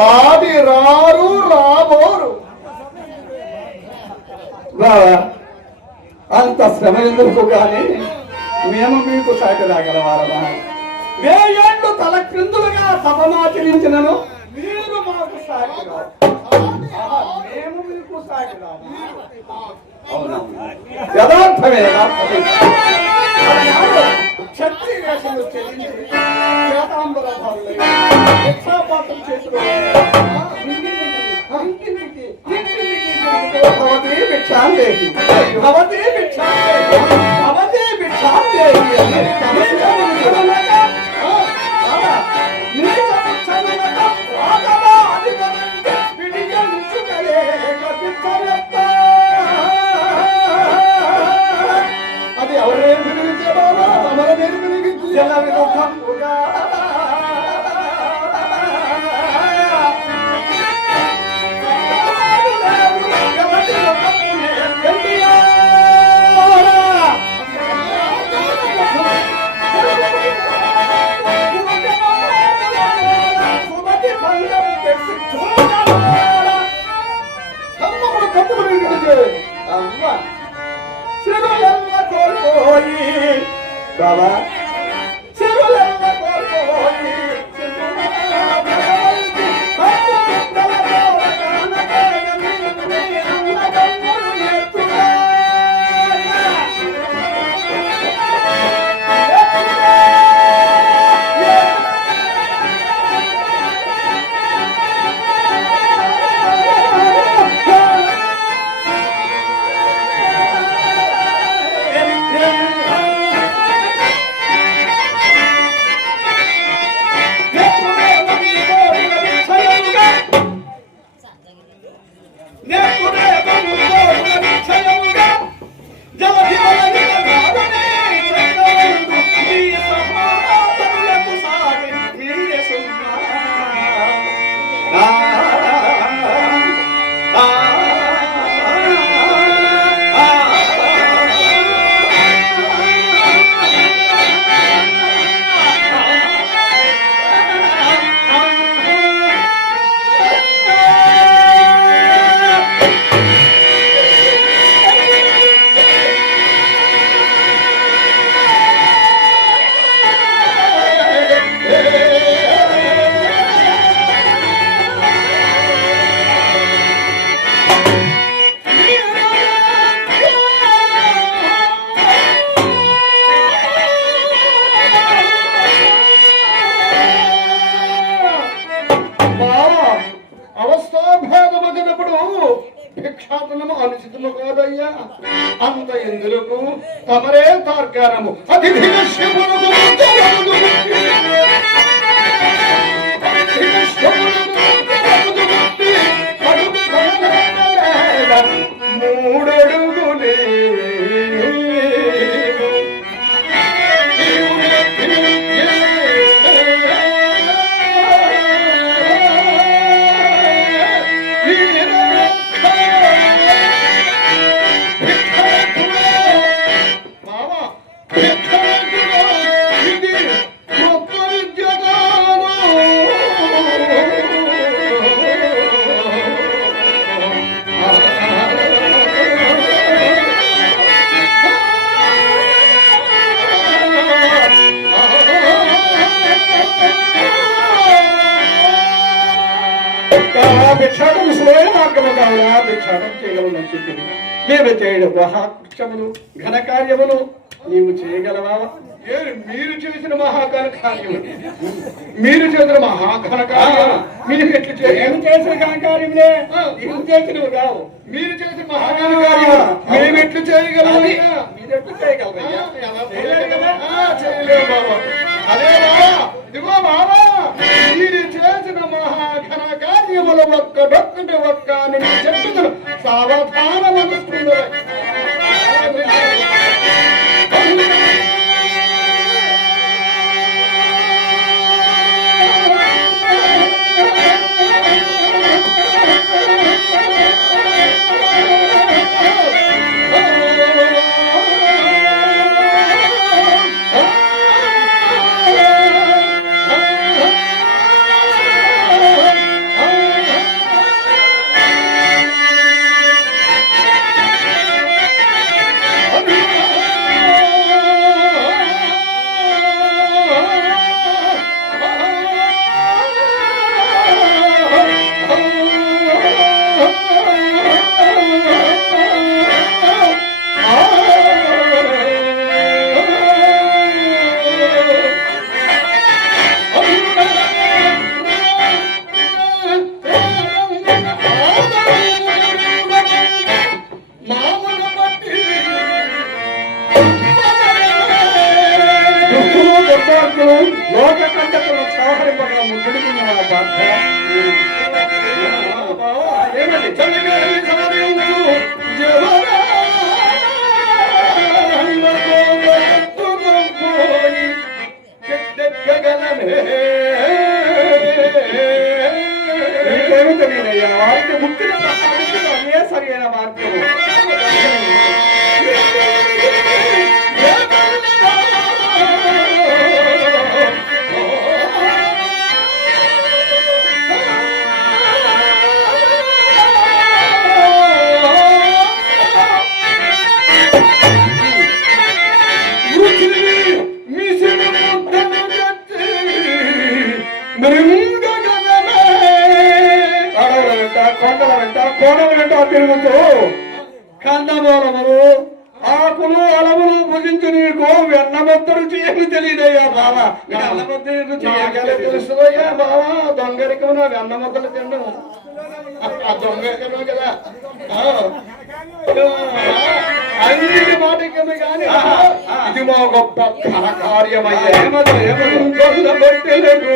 సాటి రారు రాబోరు. బావా అంత శ్రమ ఎందుకు కానీ మేము మీకు సాటి రాగలవారమా? వేయేళ్ళు తల క్రిందులుగా తపమాచరించినను మీరు మాకు సాటి రావు. మేము మీకు సాటి రాము. యథార్థమే క్షత్రియ వేషములు చెల్లించి శ్వేతాంబరధారులై భిక్షాపాత్రం చేతులు భవతి భిక్షాందేహి భవతి భిక్షాందేహి భవతి భిక్షాందేహి అని అది ఎవరే పిలిపించే బాబా తమరే పిలిపించి బాబా భిక్షాటనము అనుచితము కాదయ్యా. అంత ఎందులకు తమరే తార్కారము అతిథి మూడడుగులే భిక్షాటం సులభమైన మార్గము కావున భిక్షాటం చేయగలను చెప్పింది. మేము చేయడం మహాకృత్యములు ఘనకార్యములు నీవు చేయగలవా? మీరు చేసిన మహాఘన కార్యము మీరు చేసిన మహాఘన కార్యం మీరు ఎట్లు చేసిన ఘనకార్యములే నీవు చేసినవి కావు. మీరు చేసిన మహాఘన కార్యం మేము ఎట్లు చేయగలము? మీరు ఎట్లు చేయగలవయ్యా? చేయలేవు బాబా. అదే బాబా ఇదిగో బాబా మీరు చేసిన మహాఘన కార్యములు ఒక్కడొక్కటి ఒక్క నేను చెప్తున్నాను సావధానమనుకుంది. దుర్మార్గులు లోక కంటకులను సంహరింపగా ముందుకున్న మన భర్త ఏమని చల్లగాలి సమయంలో జవరా నీకేమీ తెలియదయ్యా వారికి ముక్తిని ప్రసాదించడం అదే సరైన మార్గం కొండల వెంట కోడల వెంట తిరుగుతూ కందమూలములు ఆకులు అలములు భుజించు నీకు వెన్నమొద్ద రుచి ఏమి తెలియదయ్యా బావా వెన్నమొద్ద రుచి తెలుస్తుందయ్యా బావా దొంగరికం నా వెన్నమొద్దలు తిన్నాము దొంగరికమే కదా అన్నిటి మాట కింద కానీ ఇది మా గొప్ప ఘనకార్యమయ్యా పొట్టెలకు